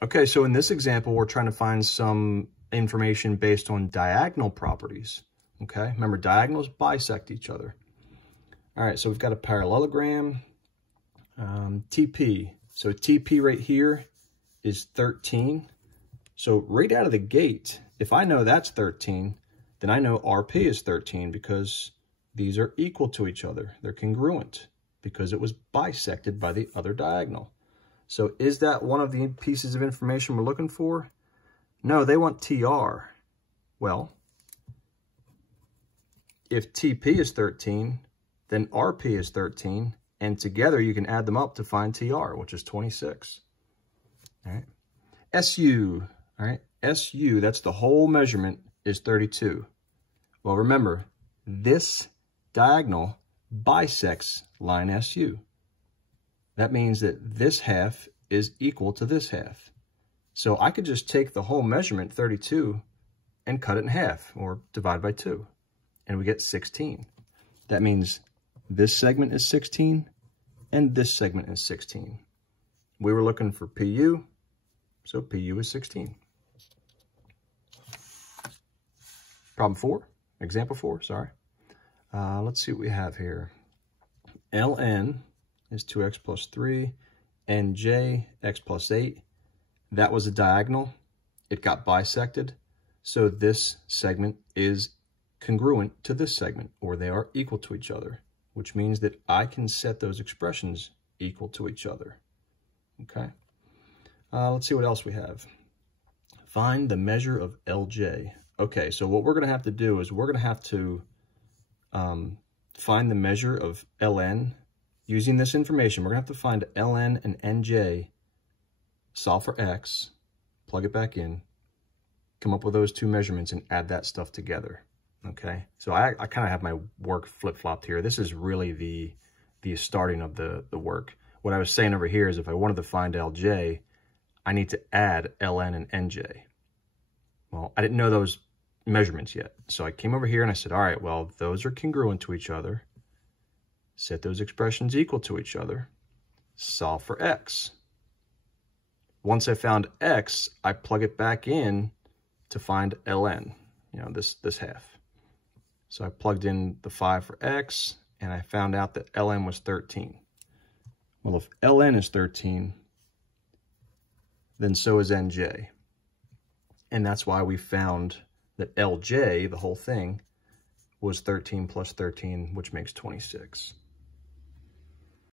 Okay, so in this example, we're trying to find some information based on diagonal properties. Okay, remember diagonals bisect each other. All right, so we've got a parallelogram, TP. So TP right here is 13. So right out of the gate, if I know that's 13, then I know RP is 13 because these are equal to each other. They're congruent because it was bisected by the other diagonal. So is that one of the pieces of information we're looking for? No, they want TR. Well, if TP is 13, then RP is 13, and together you can add them up to find TR, which is 26. All right. SU, all right, SU, that's the whole measurement, is 32. Well, remember, this diagonal bisects line SU. That means that this half is equal to this half. So I could just take the whole measurement, 32, and cut it in half, or divide by 2, and we get 16. That means this segment is 16, and this segment is 16. We were looking for PU, so PU is 16. Problem 4, example 4, sorry. Let's see what we have here. ln is 2x plus 3, and j, x plus 8. That was a diagonal. It got bisected. So this segment is congruent to this segment, or they are equal to each other, which means that I can set those expressions equal to each other. Okay. Let's see what else we have. Find the measure of LJ. Okay, so what we're going to have to do is we're going to have to find the measure of ln. Using this information, we're going to have to find ln and nj, solve for x, plug it back in, come up with those two measurements, and add that stuff together. Okay, so I kind of have my work flip-flopped here. This is really the starting of the work. What I was saying over here is if I wanted to find LJ, I need to add ln and nj. Well, I didn't know those measurements yet. So I came over here and I said, all right, well, those are congruent to each other. Set those expressions equal to each other. Solve for x. Once I found x, I plug it back in to find ln, you know, this half. So I plugged in the 5 for x, and I found out that ln was 13. Well, if ln is 13, then so is nj. And that's why we found that LJ, the whole thing, was 13 plus 13, which makes 26.